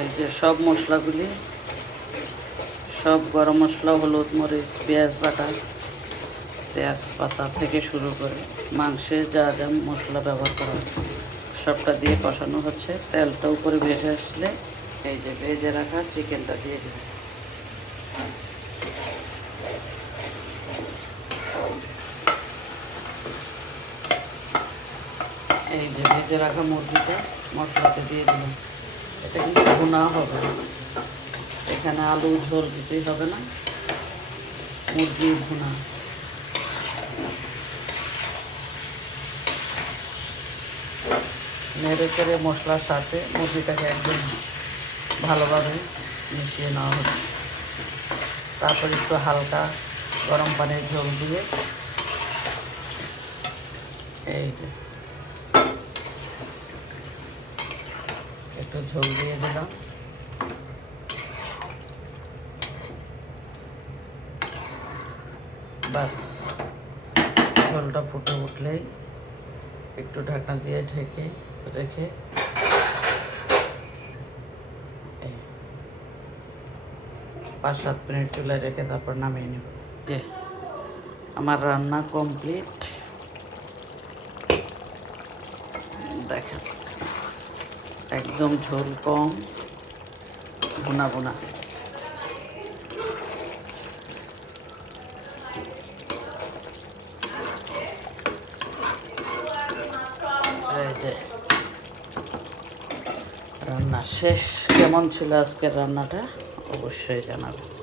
এই যে সব মশলাগুলি, সব গরম মশলা, হলুদ, মরিচ, পেঁয়াজ বাটা, তেজপাতা থেকে শুরু করে মাংসে যা যা মশলা ব্যবহার করা হচ্ছে সবটা দিয়ে কষানো হচ্ছে। তেলটা উপরে ভেসে আসলে এই যে ভেজে রাখা চিকেনটা দিয়ে দিলাম। এই যে ভেজে রাখা মুরগিটা মশলাতে দিয়ে দিলাম। এটা কিন্তু ভুনা হবে, এখানে আলু ঝোল কিছুই হবে না, মুরগি ভুনা। নেড়ে চেড়ে মশলার সাথে মুরগিটাকে একদম ভালোভাবে মিশিয়ে নেওয়া হচ্ছে। তারপর একটু হালকা গরম পানির ঝোল দিয়ে এই যে একটু ঝোল দিয়ে দিলাম। বাস, ঝোলটা ফুটে উঠলেই একটু ঢাকনা দিয়ে ঢেকে রেখে 5-7 মিনিট চুলায় রেখে তারপর নামিয়ে নেব। যে আমার রান্না কমপ্লিট, দেখেন একদম ঝোল কম, ভুনা ভুনা। এই যে রান্না শেষ। কেমন ছিল আজকের রান্নাটা অবশ্যই জানাবেন।